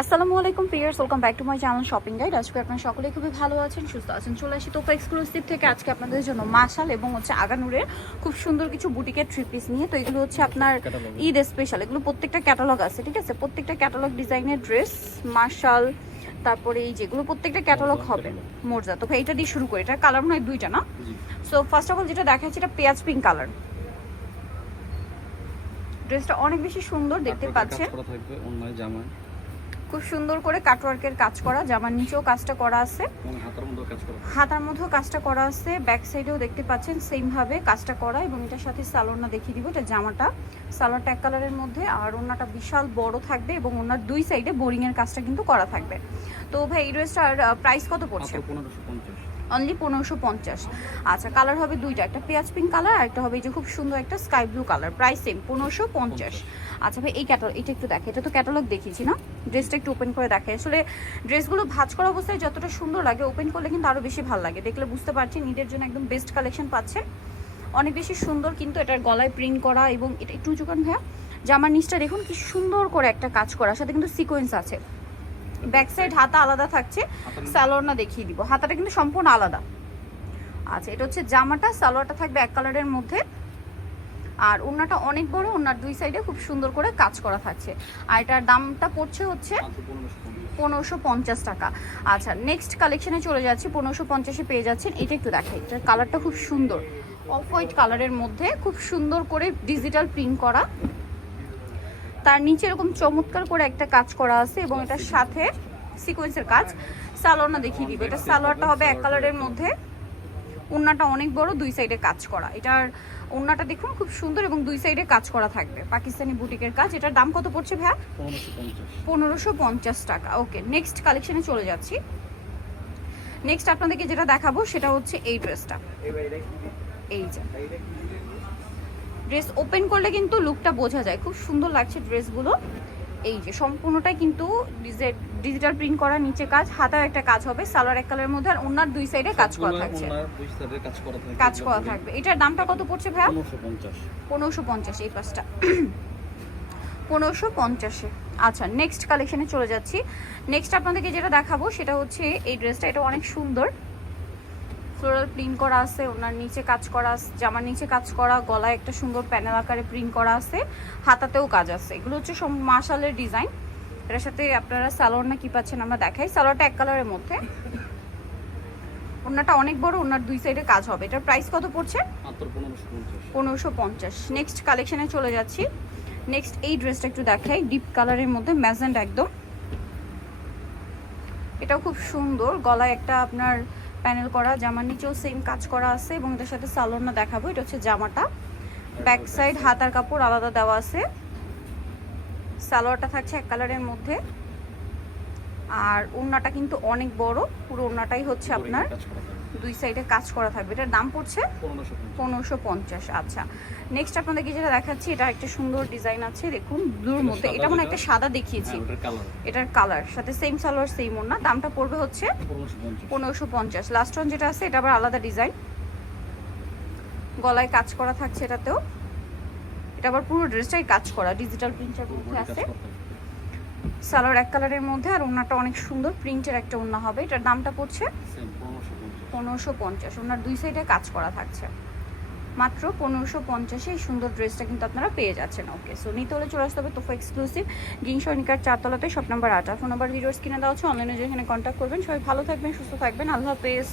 আসসালামু আলাইকুম viewers, welcome back to my channel shopping guide. আজকে আপনারা সকলেই খুবই ভালো আছেন, সুস্থ আছেন। চলে আসি তোফা এক্সক্লুসিভ থেকে আজকে আপনাদের জন্য মাশাল এবং আগানুরের খুব সুন্দর কিছু বুটিকের থ্রি পিস নিয়ে। তো এগুলো হচ্ছে আপনার ঈদ স্পেশাল, এগুলো প্রত্যেকটা ক্যাটালগ আছে, ঠিক আছে? প্রত্যেকটা ক্যাটালগ ডিজাইনের ড্রেস মাশাল। তারপরে এই যেগুলো প্রত্যেকটা ক্যাটালগ হবে মোর্জা। তো এটা দিয়ে শুরু করি, এটার কালার মনে হয় দুইটা না? সো ফার্স্ট অফ অল যেটা দেখাচ্ছি এটা পেঁয়াজ পিঙ্ক কালার। ড্রেসটা অনেক বেশি সুন্দর দেখতে পাচ্ছেন, খুব সুন্দর করে কাটওয়ার্কের কাজ করা, জামার নিচেও কাজটা করা আছে, হাতার মধ্যেও কাজটা করা আছে, ব্যাক সাইডেও দেখতে পাচ্ছেন সেম ভাবে কাজটা করা। এবং এটার সাথে সালোয়ারটা দেখিয়ে দিব। এটা জামাটা সালোয়ারটা এক কালারের মধ্যে, আর ওড়নাটা বিশাল বড় থাকবে এবং ওড়নার দুই সাইডে বোরিং এর কাজটা কিন্তু করা থাকবে। তো ভাই এই ড্রেসটার প্রাইস কত পড়ছে? অনলি 1550। আচ্ছা, কালার হবে দুইটা, একটা পেঁয়াজ পিঙ্ক কালার আর একটা হবে এই যে খুব সুন্দর একটা sky blue colour. Price same 1550। আচ্ছা ভাই এই ক্যাটালগ, এটা একটু দেখে, এটা তো ক্যাটালগ দেখিয়েছি না? ড্রেসটা একটু ওপেন করে দেখে। আসলে ড্রেসগুলো ভাঁজ করা অবস্থায় যতটা সুন্দর লাগে, ওপেন করলে কিন্তু আরও বেশি ভালো লাগে। দেখলে বুঝতে পারছেন ঈদের জন্য একদম বেস্ট কালেকশন পাচ্ছেন, অনেক বেশি সুন্দর। কিন্তু এটার গলায় প্রিন্ট করা এবং এটা একটু উঁচু করেন ভাইয়া। জামার নিচটা দেখুন কি সুন্দর করে একটা কাজ করা, সাথে কিন্তু সিকোয়েন্স আছে। ব্যাক সাইড হাতা আলাদা থাকছে, সালোয়ারটা দেখিয়ে দিব। হাতাটা কিন্তু সম্পূর্ণ আলাদা। আচ্ছা, এটা হচ্ছে জামাটা, সালোয়ারটা থাকবে এক কালারের মধ্যে, আর ওড়নাটা অনেক বড়, ওড়নার দুই সাইডে খুব সুন্দর করে কাজ করা থাকছে। আর এটার দামটা পড়ছে হচ্ছে 1550 টাকা। আচ্ছা, নেক্সট কালেকশনে চলে যাচ্ছি। 1550-এ পেয়ে যাচ্ছেন। এটা একটু দেখে, এটার কালারটা খুব সুন্দর, অফ হোয়াইট কালারের মধ্যে খুব সুন্দর করে ডিজিটাল প্রিন্ট করা, তার নিচে এরকম চমৎকার করে একটা কাজ করা আছে এবং এটার সাথে সিকোয়েন্সের কাজ। সালোয়ারটা দেখিয়ে দিব। এটা সালোয়ারটা হবে এক কালারের মধ্যে, ওড়নাটা অনেক বড়, দুই সাইডে কাজ করা। এটার ওড়নাটা দেখুন খুব সুন্দর এবং দুই সাইডে কাজ করা থাকবে, পাকিস্তানি বুটিকের কাজ। এটার দাম কত পড়ছে ভাইয়া? 1550 টাকা। ওকে, নেক্সট কালেকশনে চলে যাচ্ছি। নেক্সট আপনাদেরকে যেটা দেখাবো সেটা হচ্ছে এই ড্রেসটা। এই যে ড্রেস ওপেন করলে কিন্তু লুকটা বোঝা যায়, খুব সুন্দর লাগছে ড্রেসগুলো। এই যে সম্পূর্ণটাই কিন্তু ডিজিটাল প্রিন্ট করা, নিচে কাজ, হাতায় একটা কাজ হবে, সালোয়ার এক কালারের মধ্যে, আর ওনার দুই সাইডে কাজ করা থাকছে, কাজ করা থাকবে। এটার দামটা কত পড়ছে ভাইয়া? 1550। এই পাঁচটা 1550-এ। আচ্ছা, নেক্সট কালেকশনে চলে যাচ্ছি। নেক্সট আপনাদেরকে যেটা দেখাবো সেটা হচ্ছে এই ড্রেসটা। এটা অনেক সুন্দর, ফ্লোরাল প্রিন্ট করা আছে, ওনার নিচে কাজ করা, জামার নিচে কাজ করা, গলায় একটা সুন্দর প্যানেল আকারে প্রিন্ট করা আছে, হাতাতেও কাজ আছে। এগুলো হচ্ছে সব মাশালের ডিজাইন। এটার সাথে আপনারা সালোয়ারটা কি পাচ্ছেন আমরা দেখাই। সালোয়ারটা এক কালারের মধ্যে, ওনাটা অনেক বড়, ওনার দুই সাইডে কাজ হবে। এটার প্রাইস কত পড়ছে? 1550। নেক্সট কালেকশনে চলে যাচ্ছি। নেক্সট এই ড্রেসটা একটু দেখাই, ডিপ কালারের মধ্যে ম্যাজেন্টা একদম। এটাও খুব সুন্দর, গলায় একটা আপনার প্যানেল করা, জামার নিচেও সেম কাজ করা আছে এবং এটার সাথে সালোয়ারটা দেখাবো। এটা হচ্ছে জামাটা, ব্যাক সাইড হাতার কাপড় আলাদা দেওয়া আছে, সালোয়ারটা থাকছে এক কালারের মধ্যে, আর ওড়নাটা কিন্তু অনেক বড়, পুরো ওড়নাটাই হচ্ছে আপনার দুই সাইডে কাজ করা থাকবে। এটার দাম পড়ছে 1550। আচ্ছা, নেক্সট আপনাদেরকে যেটা দেখাচ্ছি, এটা একটা সুন্দর ডিজাইন আছে, দেখুন ব্লুর মধ্যে। এটা মানে একটা সাদা দেখিয়েছি, এটার কালার সাথে সেম সালোয়ার সেম ওড়না। দামটা পড়বে হচ্ছে 1550। লাস্ট ওয়ান যেটা আছে এটা আবার আলাদা ডিজাইন, গলায় কাজ করা থাকছে এটাতেও। এটা আবার পুরো ড্রেসটাই কাজ করা, ডিজিটাল প্রিন্টের মধ্যে আছে, সালোয়ার এক কালারের মধ্যে, আর ওড়নাটা অনেক সুন্দর প্রিন্টের একটা ওড়না হবে। এটার দামটা পড়ছে 1550। ওনার দুই সাইডে কাজ করা থাকছে, মাত্র 1550-এ এই সুন্দর ড্রেসটা কিন্তু আপনারা পেয়ে যাচ্ছেন। ওকে, সো নিতে হলে চলে আসতে হবে তোফা এক্সক্লুসিভ, গ্রিন সৈনিকার 4 তলাতে, shop number 8। Phone number videos কিনে দেওয়া হচ্ছে, অনলাইনে যেখানে কন্ট্যাক্ট করবেন। সবাই ভালো থাকবেন, সুস্থ থাকবেন, আল্লাহ হাফেজ।